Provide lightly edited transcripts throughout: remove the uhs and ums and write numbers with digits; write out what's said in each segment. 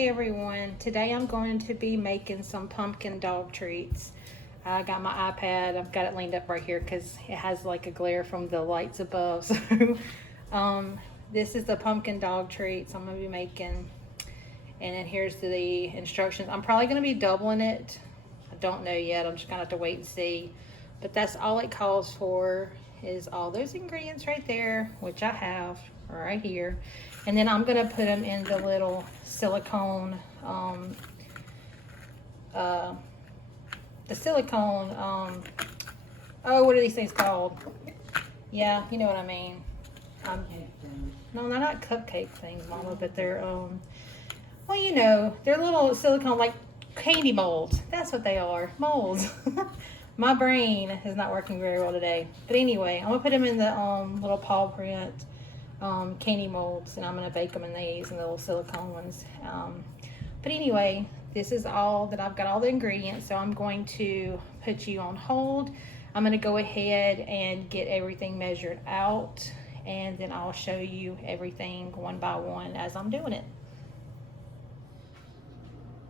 Hey everyone, today I'm going to be making some pumpkin dog treats. I got my iPad, I've got it leaned up right here because it has like a glare from the lights above. So this is the pumpkin dog treats I'm going to be making. And then here's the instructions. I'm probably going to be doubling it. I don't know yet, I'm just going to have to wait and see. But that's all it calls for, is all those ingredients right there, which I have right here. And then I'm gonna put them in the little silicone, oh, what are these things called? Yeah, you know what I mean. No, they're not cupcake things, Mama, but they're, well, you know, they're little silicone, like candy molds. That's what they are, molds. My brain is not working very well today. But anyway, I'm gonna put them in the little paw print candy molds, and I'm gonna bake them in these, and the little silicone ones. But anyway, this is all that I've got, all the ingredients. So I'm going to put you on hold. I'm gonna go ahead and get everything measured out, and then I'll show you everything one by one as I'm doing it.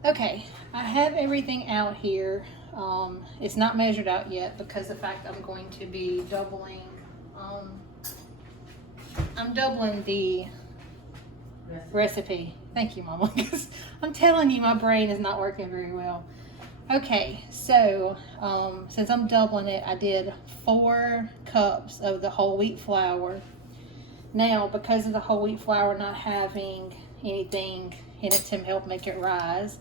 Okay, I have everything out here. It's not measured out yet because the fact I'm going to be doubling, I'm doubling the recipe. Thank you, Mama, because I'm telling you, my brain is not working very well. Okay, so since I'm doubling it, I did 4 cups of the whole wheat flour. Now, because of the whole wheat flour not having anything in it to help make it rise,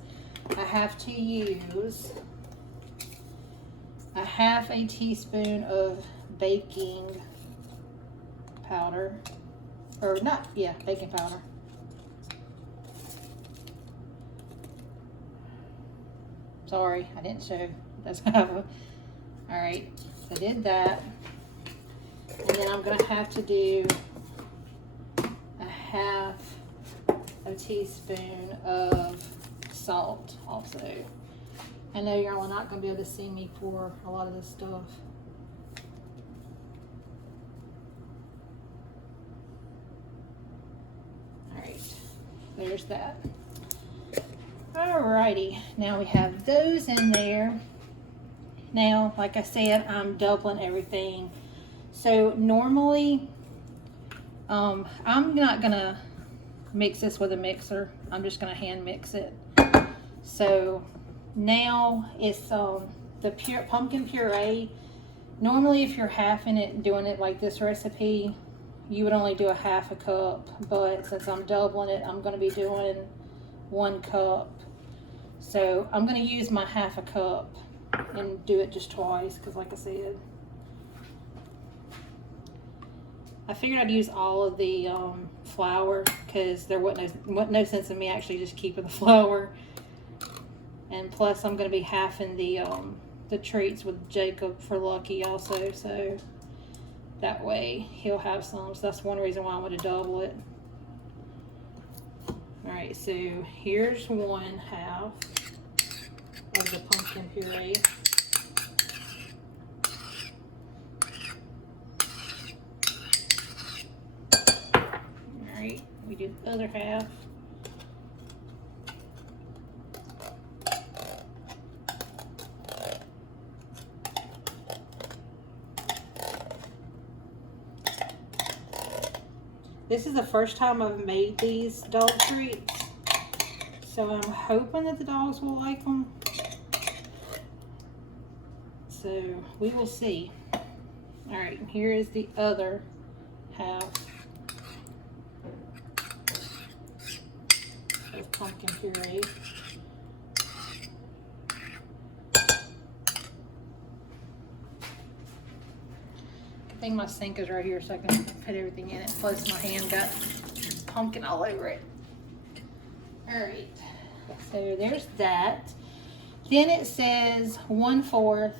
I have to use a half a teaspoon of baking powder, or not, yeah, baking powder. Sorry, I didn't show. That's all right, so I did that, and then I'm gonna have to do a half a teaspoon of salt also. I know y'all are not going to be able to see me pour a lot of this stuff. Alright, there's that. Alrighty, now we have those in there. Now, like I said, I'm doubling everything. So normally, I'm not going to mix this with a mixer. I'm just going to hand mix it. So now it's the pure pumpkin puree. Normally, if you're halving it, doing it like this recipe, you would only do a half a cup. But since I'm doubling it, I'm going to be doing 1 cup. So I'm going to use my half a cup and do it just twice, because like I said, I figured I'd use all of the flour, because there wasn't no sense in me actually just keeping the flour. And plus, I'm going to be halving the treats with Jacob for Lucky also, so that way he'll have some. So that's one reason why I want to double it. All right, so here's 1/2 of the pumpkin puree. All right, we do the other half. This is the first time I've made these dog treats, so I'm hoping that the dogs will like them. So we will see. All right, here is the other half of pumpkin puree. I think my sink is right here so I can put everything in it. Plus my hand got pumpkin all over it. All right, so there's that. Then it says 1/4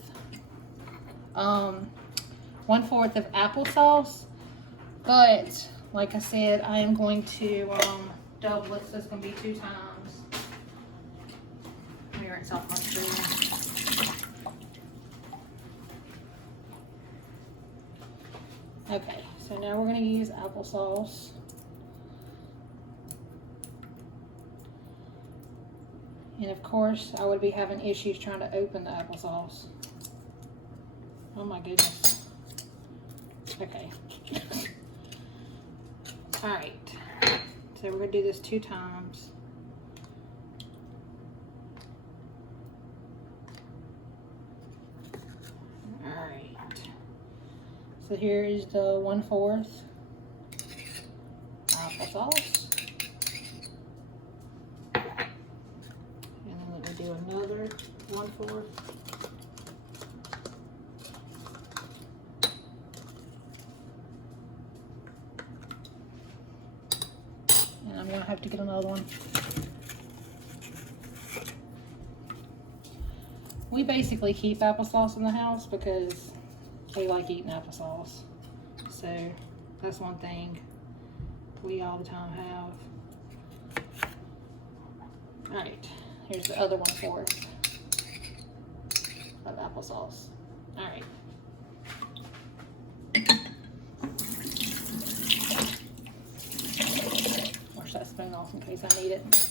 of applesauce, but like I said, I am going to double it, so it's going to be 2 times. Let me rinse off my spoon. Okay, so now we're going to use applesauce. And of course, I would be having issues trying to open the applesauce. Oh my goodness. Okay. All right. So we're gonna do this 2 times. All right. So here is the 1/4 applesauce. And then let me do another 1/4. And I'm gonna have to get another one. We basically keep applesauce in the house because we like eating applesauce. So that's one thing we all the time have. All right, here's the other 1/4 of applesauce. All right. Wash that spoon off in case I need it.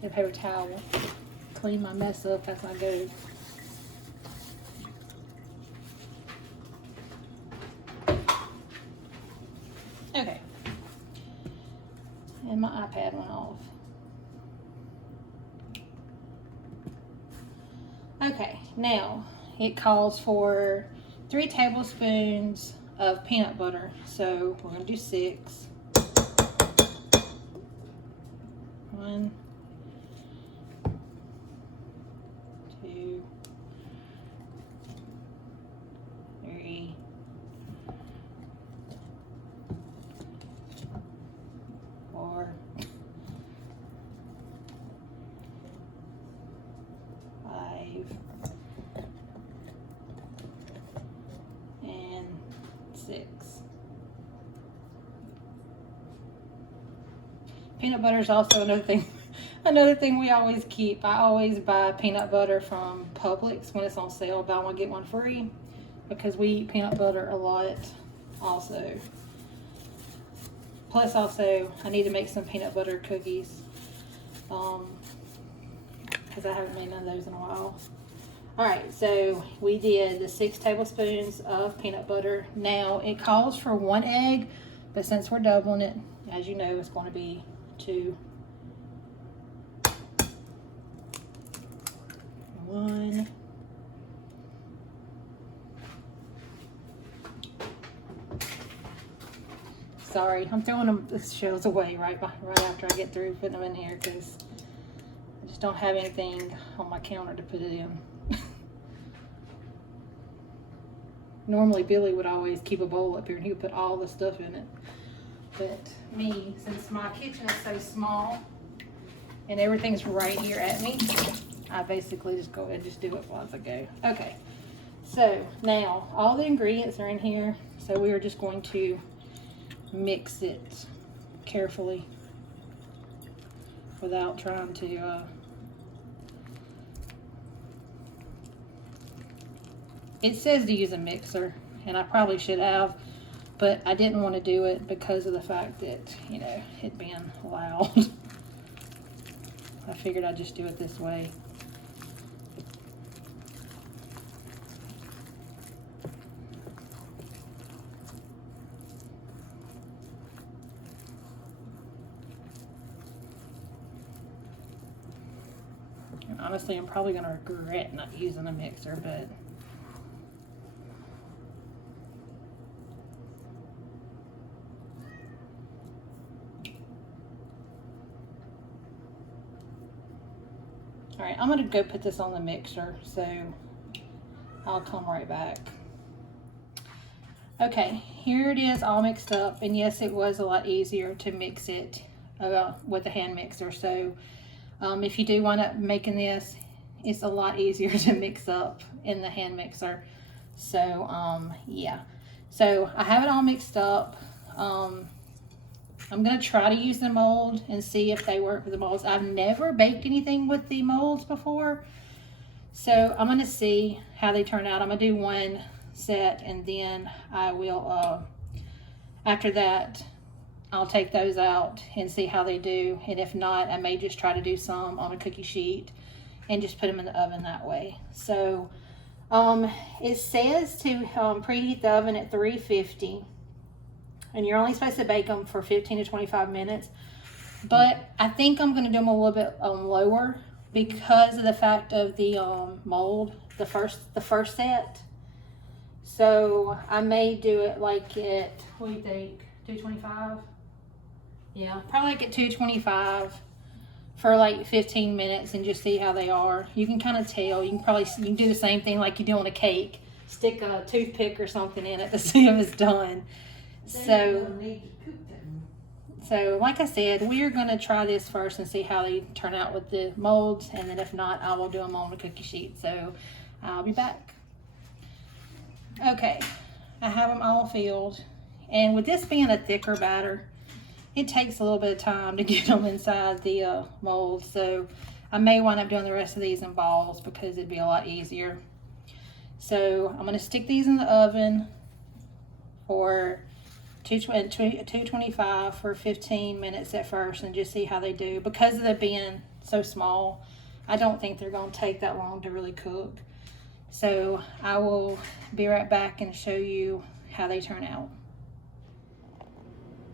Get a paper towel. Clean my mess up as I go. Okay. And my iPad went off. Okay, now it calls for 3 tablespoons of peanut butter. So we're gonna do 6. 1, 2, 3, 4, 5, and 6. Peanut butter is also another thing we always keep. I always buy peanut butter from Publix when it's on sale, buy one get one free, because we eat peanut butter a lot also. Plus also I need to make some peanut butter cookies because I haven't made none of those in a while. All right, so we did the 6 tablespoons of peanut butter. Now it calls for 1 egg, but since we're doubling it, as you know, it's going to be 2. 1. Sorry, I'm throwing the shells away right after I get through putting them in here because I just don't have anything on my counter to put it in. Normally Billy would always keep a bowl up here and he would put all the stuff in it. But me, since my kitchen is so small and everything's right here at me, I basically just go ahead and just do it as I go. Okay, so now all the ingredients are in here. So we are just going to mix it carefully without trying to it says to use a mixer, and I probably should have, but I didn't want to do it because of the fact that, you know, it being loud. I figured I'd just do it this way. And honestly, I'm probably going to regret not using a mixer, but all right, I'm going to go put this on the mixer, so I'll come right back. Okay, here it is all mixed up, and yes, it was a lot easier to mix it with a hand mixer. So if you do wind up making this, it's a lot easier to mix up in the hand mixer. So yeah, so I have it all mixed up. I'm going to try to use the mold and see if they work with the molds. I've never baked anything with the molds before, so I'm going to see how they turn out. I'm going to do one set, and then I will, after that, I'll take those out and see how they do. And if not, I may just try to do some on a cookie sheet and just put them in the oven that way. So it says to preheat the oven at 350, and you're only supposed to bake them for 15 to 25 minutes. But I think I'm going to do them a little bit lower because of the fact of the mold, the first set. So I may do it like at, what do you think, 225? Yeah, probably like at 225 for like 15 minutes and just see how they are. You can kind of tell. You can do the same thing like you do on a cake. Stick a toothpick or something in it to see if it's done. So like I said, we are going to try this first and see how they turn out with the molds, and then if not, I will do them on a cookie sheet. So I'll be back. Okay, I have them all filled, and with this being a thicker batter, it takes a little bit of time to get them inside the mold. So I may wind up doing the rest of these in balls because it'd be a lot easier. So I'm going to stick these in the oven for 225 for 15 minutes at first and just see how they do. Because of them being so small, I don't think they're going to take that long to really cook. So I will be right back and show you how they turn out.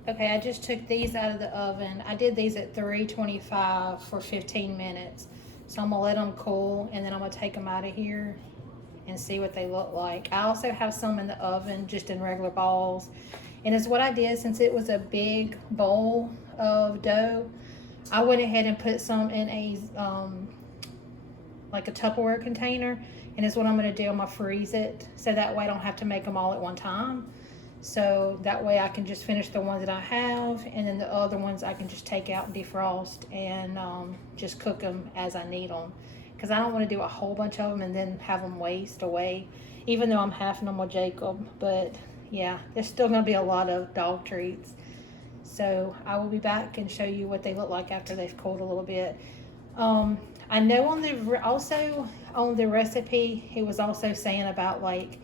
Okay, I just took these out of the oven. I did these at 325 for 15 minutes. So I'm gonna let them cool, and then I'm gonna take them out of here and see what they look like. I also have some in the oven, just in regular balls. And it's what I did, since it was a big bowl of dough, I went ahead and put some in a, like a Tupperware container. And it's what I'm gonna do, I'm gonna freeze it. So that way I don't have to make them all at one time. So that way I can just finish the ones that I have, and then the other ones I can just take out and defrost and just cook them as I need them. Because I don't want to do a whole bunch of them and then have them waste away, even though I'm halving them with Jacob. But yeah, there's still going to be a lot of dog treats. So I will be back and show you what they look like after they've cooled a little bit. I know on the recipe, it was also saying about, like,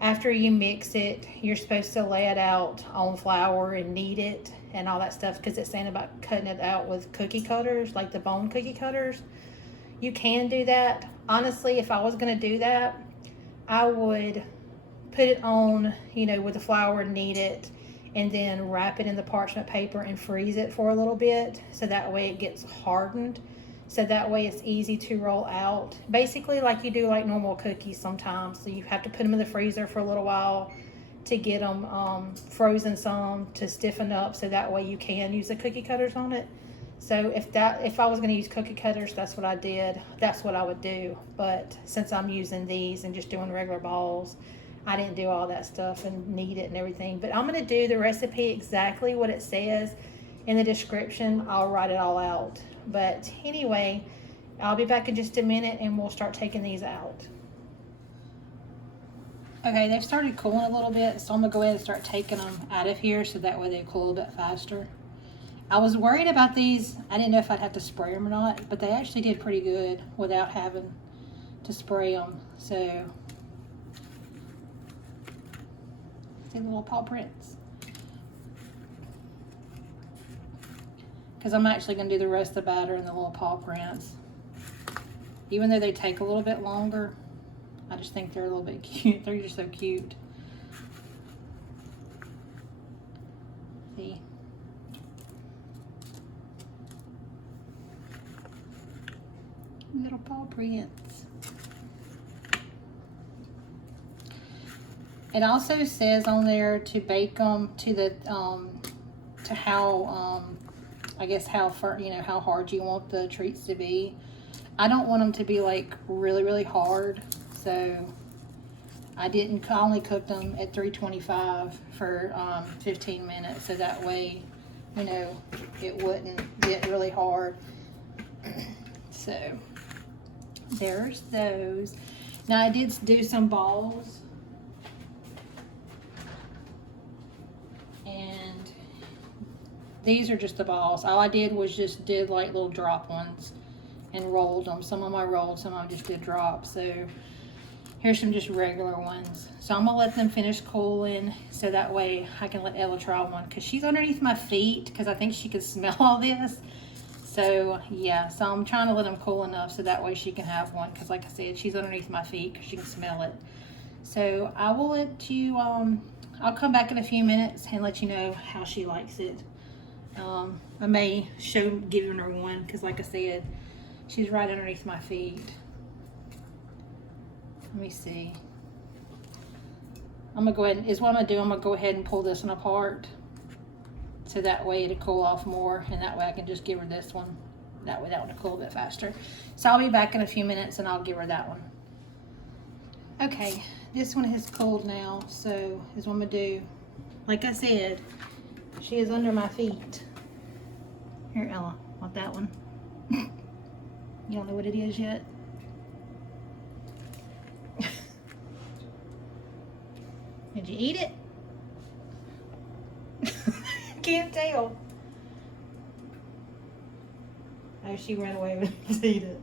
after you mix it, you're supposed to lay it out on flour and knead it and all that stuff, because it's saying about cutting it out with cookie cutters, like the bone cookie cutters. You can do that. Honestly, if I was going to do that, I would put it on, with the flour, knead it, and then wrap it in the parchment paper and freeze it for a little bit, so that way it gets hardened. So that way it's easy to roll out. Basically like you do like normal cookies sometimes. So you have to put them in the freezer for a little while to get them frozen some to stiffen up, so that way you can use the cookie cutters on it. So if I was gonna use cookie cutters, that's what I did. That's what I would do. But since I'm using these and just doing regular balls, I didn't do all that stuff and knead it and everything. But I'm gonna do the recipe exactly what it says in the description. I'll write it all out. But anyway, I'll be back in just a minute and we'll start taking these out. Okay, they've started cooling a little bit, so I'm gonna go ahead and start taking them out of here so that way they cool a bit faster. I was worried about these. I didn't know if I'd have to spray them or not, but they actually did pretty good without having to spray them. So, see the little paw prints? Because I'm actually going to do the rest of the batter in the little paw prints. Even though they take a little bit longer, I just think they're a little bit cute. They're just so cute. See? Little paw prints. It also says on there to bake them to the to how I guess how far, how hard you want the treats to be. I don't want them to be like really, really hard, so I only cooked them at 325 for 15 minutes, so that way, it wouldn't get really hard. So there's those. Now I did do some balls, and these are just the balls. All I did was just did like little drop ones and rolled them. Some of them I rolled, some of them just did drop. So Here's some just regular ones. So I'm gonna let them finish cooling so that way I can let Ella try one because she's underneath my feet because I think she can smell all this. So yeah, so I'm trying to let them cool enough so that way she can have one because like I said, she's underneath my feet because she can smell it. So I will let you, I'll come back in a few minutes and let you know how she likes it. I may show giving her one because like I said, she's right underneath my feet. Let me see. I'm gonna go ahead, is what I'm gonna do, I'm gonna go ahead and pull this one apart. So that way it'll cool off more and that way I can just give her this one. That way that one will cool a bit faster. So I'll be back in a few minutes and I'll give her that one. Okay, this one has cooled now, so is what I'm gonna do. Like I said, she is under my feet. Here, Ella, want that one? You don't know what it is yet? Did you eat it? Can't tell. Oh, she ran away when to eat it.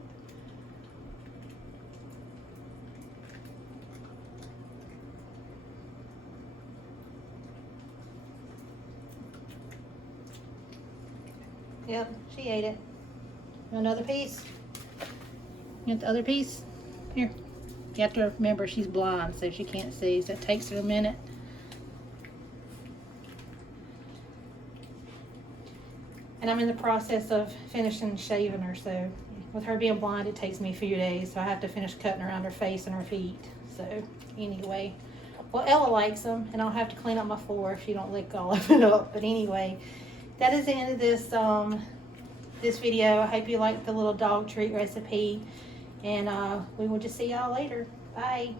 Yep, she ate it. Want another piece? You want the other piece? Here. You have to remember she's blind, so she can't see, so it takes her a minute. And I'm in the process of finishing shaving her, so with her being blind, it takes me a few days, so I have to finish cutting around her face and her feet. So anyway, well, Ella likes them, and I'll have to clean up my floor if she don't lick all of it up. But anyway, that is the end of this this video. I hope you liked the little dog treat recipe, and we will just see y'all later. Bye.